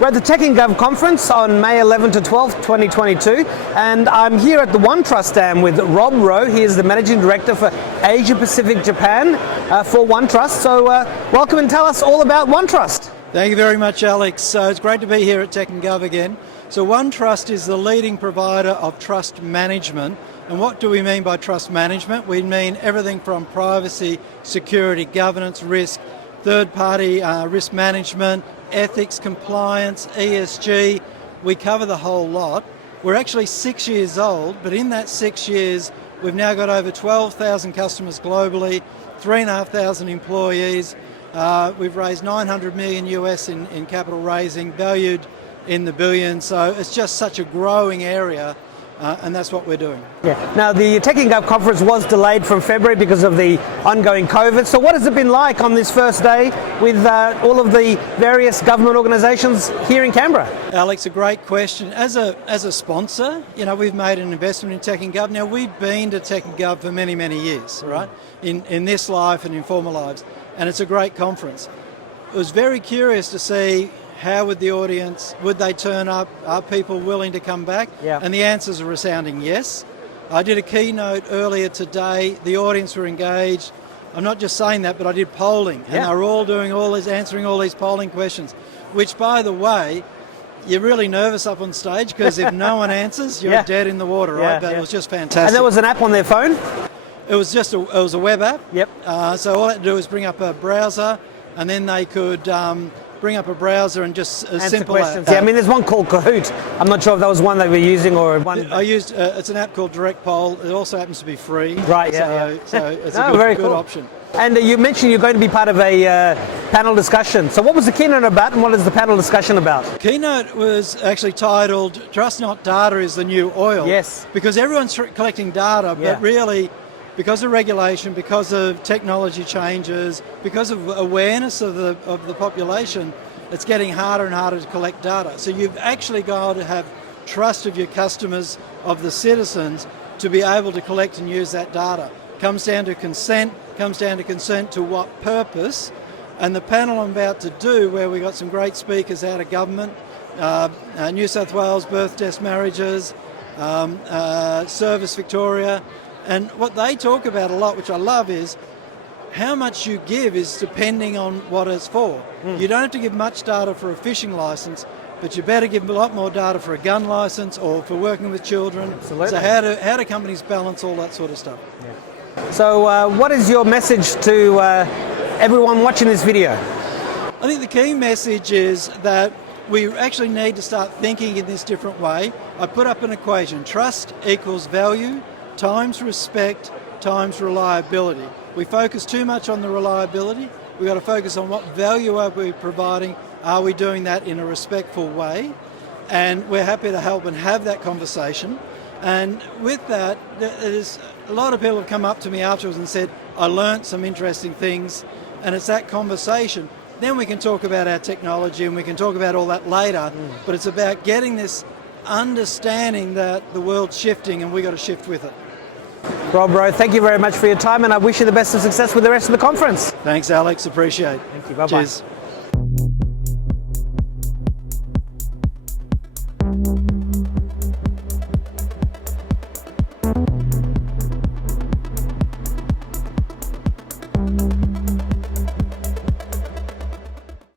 We're at the Tech and Gov conference on May 11 to 12, 2022, and I'm here at the OneTrust stand with Rob Rowe. He is the Managing Director for Asia Pacific Japan for OneTrust. So welcome and tell us all about OneTrust. Thank you very much, Alex. So it's great to be here at Tech and Gov again. So OneTrust is the leading provider of trust management. And what do we mean by trust management? We mean everything from privacy, security, governance, risk, third-party risk management, ethics, compliance, ESG. We cover the whole lot. We're actually 6 years old, but in that 6 years, we've now got over 12,000 customers globally, 3,500 employees. We've raised $900 million US in capital raising, valued in the billions. So it's just such a growing area. And that's what we're doing. Yeah. Now, the Tech and Gov conference was delayed from February because of the ongoing COVID. So what has it been like on this first day with all of the various government organisations here in Canberra? Alex, a great question. As a sponsor, you know, we've made an investment in Tech and Gov. Now, we've been to Tech and Gov for many, many years, right? In this life and in former lives. And it's a great conference. It was very curious to see how would the audience, would they turn up? Are people willing to come back? Yeah. And the answers are resounding yes. I did a keynote earlier today. The audience were engaged. I'm not just saying that, but I did polling. And they were all doing all this, answering all these polling questions, which, by the way, you're really nervous up on stage because if no one answers, you're dead in the water, right? But it was just fantastic. And there was an app on their phone? It was just a web app. Yep. So all they had to do was bring up a browser, and then they could bring up a browser and just simple questions. Yeah, I mean, there's one called Kahoot. I'm not sure if that was one they were using or one. I used it's an app called Direct Poll. It also happens to be free. Right. Yeah. So it's a good option. And you mentioned you're going to be part of a panel discussion. So what was the keynote about, and what is the panel discussion about? Keynote was actually titled "Trust Not Data is the New Oil." Yes. Because everyone's collecting data, but really, because of regulation, because of technology changes, because of awareness of the population, it's getting harder and harder to collect data. So you've actually got to have trust of your customers, of the citizens, to be able to collect and use that data. Comes down to consent to what purpose. And the panel I'm about to do, where we got some great speakers out of government, New South Wales birth, deaths, marriages, Service Victoria, and what they talk about a lot, which I love, is how much you give is depending on what it's for. You don't have to give much data for a fishing license, but you better give a lot more data for a gun license or for working with children. Absolutely. So how do companies balance all that sort of stuff? Yeah. So what is your message to everyone watching this video? I think the key message is that we actually need to start thinking in this different way. I put up an equation. Trust equals value times respect times reliability. We focus too much on the reliability. We've got to focus on what value are we providing. Are we doing that in a respectful way? And we're happy to help and have that conversation. And with that, there's a lot of people have come up to me afterwards and said, I learnt some interesting things. And it's that conversation. Then we can talk about our technology and we can talk about all that later. But it's about getting this understanding that the world's shifting and we've got to shift with it. Rob Rowe, thank you very much for your time, and I wish you the best of success with the rest of the conference. Thanks, Alex. Appreciate it. Thank you. Bye-bye. Cheers.